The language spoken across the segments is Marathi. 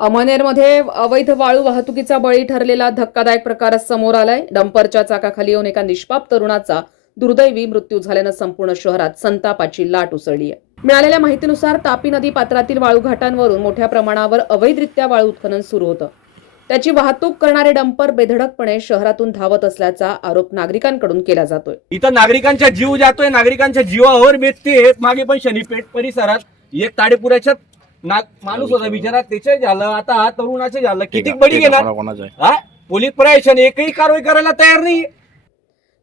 अमळनेरमध्ये अवैध वाळू वाहतुकीचा बळी ठरलेला धक्कादायक प्रकार समोर आलाय। डंपरच्या चाकाखाली येऊन एका निष्पाप तरुणाचा दुर्दैवी मृत्यू झाल्यानं संपूर्ण शहरात संतापाची लाट उसळली आहे। मिळालेल्या माहितीनुसार तापी नदी पात्रातील वाळू घाटांवरून मोठ्या प्रमाणावर अवैधरित्या वाळू उत्खनन सुरू होतं। त्याची वाहतूक करणारे डंपर बेधडकपणे शहरातून धावत असल्याचा आरोप नागरिकांकडून केला जातोय। इथं नागरिकांचा जीव जातोय, नागरिकांच्या जीवावर बेतते। मागे पण शनीपेठ परिसरात एक ताडेपुराच्या माणूस होता बिचारा, त्याचे झालं, आता हा तरुणाचे झालं। किती बडी घेणार पोलीस प्रशासन एकही कारवाई करायला तयार नाही।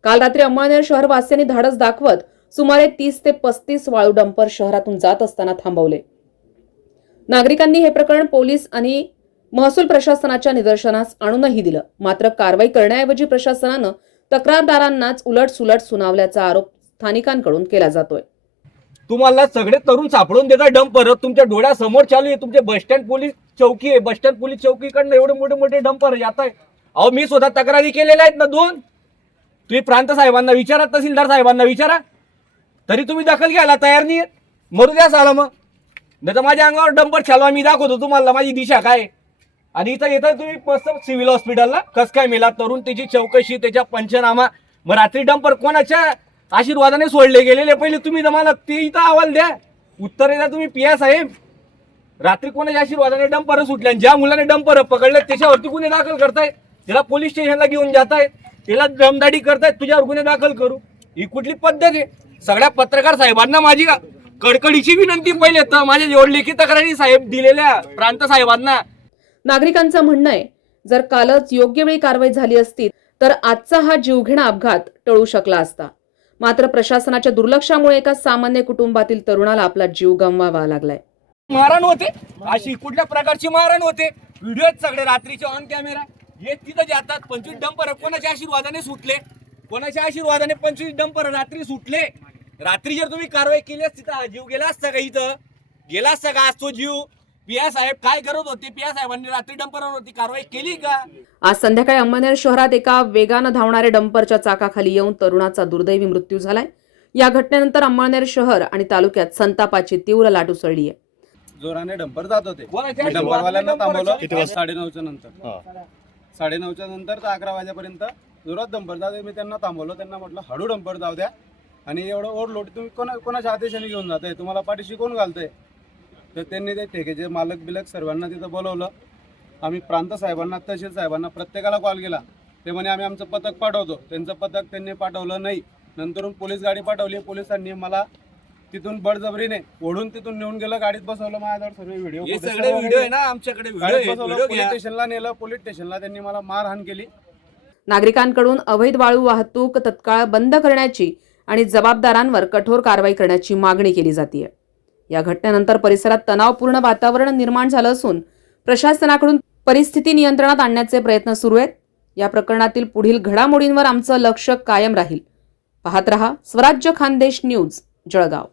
काल रात्री अंमळनेर शहरवासियांनी धाडस दाखवत सुमारे 30 ते 35 वाळू डंपर शहरातून जात असताना थांबवले। नागरिकांनी हे प्रकरण पोलीस आणि महसूल प्रशासनाच्या निदर्शनास आणूनही दिलं, मात्र कारवाई करण्याऐवजी प्रशासनानं तक्रारदारांनाच उलटसुलट सुनावल्याचा आरोप स्थानिकांकडून केला जातोय। तुम्हाला सगळे तरुण सापडून देतात डंपर, तुमच्या डोळ्यासमोर चालू आहे। तुमचे बसस्टँड पोलीस चौकी आहे, बसस्टँड पोलीस चौकीकडनं एवढे मोठे मोठे डंपर येत आहे। अहो, मी स्वतः तक्रारी केलेल्या आहेत ना 2। तुम्ही प्रांत साहेबांना विचारा, तहसीलदार साहेबांना विचारा, तरी तुम्ही दखल घ्यायला तयार नाही। मरू द्या साला, मग नाही तर माझ्या अंगावर डंपर चालवा, मी दाखवतो तुम्हाला माझी दिशा काय। आणि इथं येतं तुम्ही मस्त सिव्हिल हॉस्पिटलला, कस काय मेला तरुण, त्याची चौकशी, त्याच्या पंचनामा। मग रात्री डंपर कोणाच्या आशीर्वादाने सोडले गेलेले पहिले तुम्ही मला ते इथं अहवाल द्या, उत्तर द्या तुम्ही पिया साहेब। रात्री कोणाच्या आशीर्वादाने डंपर सुटले, ज्या मुलाने डंपर पकडले त्याच्यावरती गुन्हे दाखल करताय, त्याला पोलीस स्टेशनला घेऊन जाताय, त्याला दमदाटी करतायत, तुझ्यावर गुन्हे दाखल करू। ही कुठली पद्धत आहे? सगळ्या पत्रकार साहेबांना माझी कडकडीची विनंती पहिले तर माझ्या जेवढ लेखी तक्रारी साहेब दिलेल्या प्रांत साहेबांना। नागरिकांचं म्हणणं आहे, जर कालच योग्य वेळी कारवाई झाली असती तर आजचा हा जीवघेणा अपघात टळू शकला असता। मात्र प्रशासनाच्या दुर्लक्षामुळे एका सामान्य कुटुंबातील तरुणाला आपला जीव गमवावा लागलाय। मारहाण होते, अशी कुठल्या प्रकारची मारहाण होते? व्हिडिओ आहेत सगळे रात्रीचे ऑन कॅमेरा, हे तिथं जातात। 25 डंपर कोणाच्या आशीर्वादाने सुटले, कोणाच्या आशीर्वादाने 25 डंपर रात्री सुटले। रात्री जर तुम्ही कारवाई केली असती तर जीव गेला असता का? इथं गेला असता का आज तो जीव? पिया साहेब काय करत होते? पिया साहेबांनी रात्री डंपरवरती कारवाई केली का? आज संध्याकाळी अंमळनेर शहरात एका वेगानं धावणाऱ्या डंपरच्या चाकाखाली येऊन तरुणाचा दुर्दैवी मृत्यू झालाय। या घटनेनंतर अंमळनेर शहर आणि तालुक्यात संतापाची तीव्र लाट उसळली आहे। जोराने डंपर जात होते, डंपरवाल्यांना थांबवलं 9:30च्या नंतर। 9:30च्या नंतर तर 11 वाजेपर्यंत जोरात डंपर जाते। मी त्यांना थांबवलं, त्यांना म्हटलं हळू डंपर जाऊ द्या, आणि एवढं ओढलोट तुम्ही कोणाच्या आदेशाने घेऊन जाताय, तुम्हाला पाठीशी कोण घालतंय? तर त्यांनी ते ठेकेचे मालक बिलक सर्वांना तिथं बोलवलं। आम्ही प्रांत साहेबांना, तहसील साहेबांना प्रत्येकाला कॉल केला। ते म्हणे आम्ही आमचं पथक पाठवतो, त्यांचं पथक त्यांनी पाठवलं नाही। नंतरून पोलीस गाडी पाठवली, पोलिसांनी मला तिथून बळजबरीने ओढून तिथून नेऊन गेलं, गाडीत बसवलं। माझ्याजवळ सर्व व्हिडिओ आहे ना आमच्याकडे, पोलीस स्टेशनला नेलं, पोलीस स्टेशनला त्यांनी मला मारहाण केली। नागरिकांकडून अवैध वाळू वाहतूक तत्काळ बंद करण्याची आणि जबाबदारांवर कठोर कारवाई करण्याची मागणी केली जाते। या घटनेनंतर परिसरात तणावपूर्ण वातावरण निर्माण झालं असून प्रशासनाकडून परिस्थिती नियंत्रणात आणण्याचे प्रयत्न सुरू आहेत। या प्रकरणातील पुढील घडामोडींवर आमचं लक्ष कायम राहील। पाहत रहा स्वराज्य खानदेश न्यूज, जळगाव।